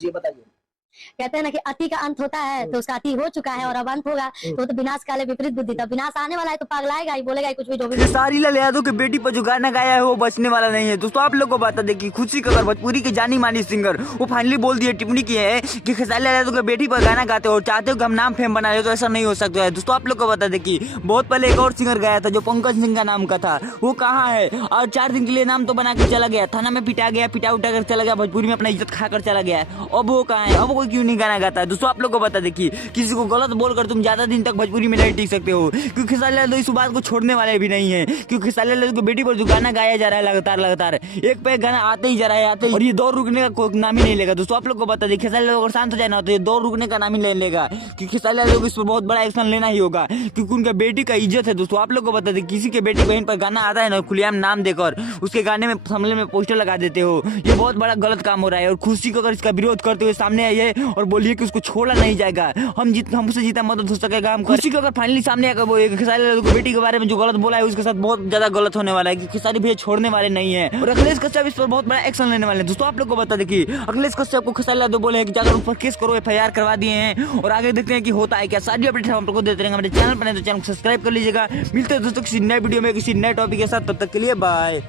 जी बताइए। कहते हैं ना कि अति का अंत होता है, तो उसका अति हो चुका है और अब अंत होगा, तो वो तो विनाश काले विपरीत बुद्धि था। विनाश आने वाला है तो पगलाएगा ही, बोलेगा ही कुछ भी जो भी। खेसारी लाल यादव की बेटी पर जो गाना गाया है वो बचने वाला नहीं है। दोस्तों आप लोग को बता दें कि खुशी कक्कड़ भोजपुरी के जानी मानी सिंगर वो फाइनली बोल दिए, टिप्पणी की है कि खेसारी लाल यादव की बेटी पर गाना गाते हो और चाहते हो कि हम नाम फेम बना ले, तो ऐसा नहीं हो सकता है। दोस्तों आप लोग को बता दें कि बहुत पहले एक और सिंगर गाया था जो पंकज सिंह का नाम का था, वो कहाँ है और 4 दिन के लिए नाम तो बना के चला गया, थाना में पिटा गया, पिटा उठा कर चला गया, भोजपुरी में अपना इज्जत खाकर चला गया है। अब वो कहाँ है, अब कोई क्यों नहीं गाना गाता है। दोस्तों आप लोग को बता दें कि किसी को गलत बोलकर तुम ज्यादा दिन तक भोजपुरी में नहीं टिक सकते हो, क्योंकि खेसारी लाल यादव इस बात को छोड़ने वाले भी नहीं है। क्योंकि खेसारी लाल यादव की बेटी पर जो गाना गाया जा रहा है लगातार एक पे एक गाना आते ही जा रहा है, आते ही, और ये दौर रुकने का कोई नाम ही नहीं लेगा। दोस्तों आप लोग को बता दें खेसारी लाल यादव अगर शांत हो जाए ना तो ये दौर रुकने का नाम ही नहीं लेगा, क्योंकि खेसारी लाल यादव को इस पर बहुत बड़ा एक्शन लेना ही होगा, क्योंकि उनके बेटी का इज्जत है। दोस्तों आप लोग को बता दें किसी के बेटी बहन पर गाना आता है ना, खुलेआम नाम देकर उसके गाने में सामने में पोस्टर लगा देते हो, ये बहुत बड़ा गलत काम हो रहा है। और खुशी को अगर इसका विरोध करते हुए सामने आइए और बोलिए कि उसको छोड़ा नहीं जाएगा, हमसे जितना मदद हो सकेगा हम खुशी को अगर फाइनली सामने आकर वो खेसारी लाल यादव की बेटी के बारे में जो गलत बोला है उसके साथ बहुत ज्यादा गलत होने वाला है, क्योंकि खेसारी भैया छोड़ने वाले नहीं है और अखिलेश कश्यप इस पर बहुत बड़ा एक्शन लेने वाले हैं। दोस्तों आप लोग को बता दें कि अखिलेश कश्यप को खेसारी लाल यादव बोले हैं कि जाकर उन पर केस करो, FIR करवा दिए हैं, और आगे देखते हैं कि होता है क्या। सारी अपडेट हम लोग को देते रहेंगे। हमारे चैनल पर नहीं तो चैनल को सब्सक्राइब कर लीजिएगा। मिलते हैं दोस्तों किसी नए वीडियो में किसी नए टॉपिक के साथ, तब तक के लिए बाय।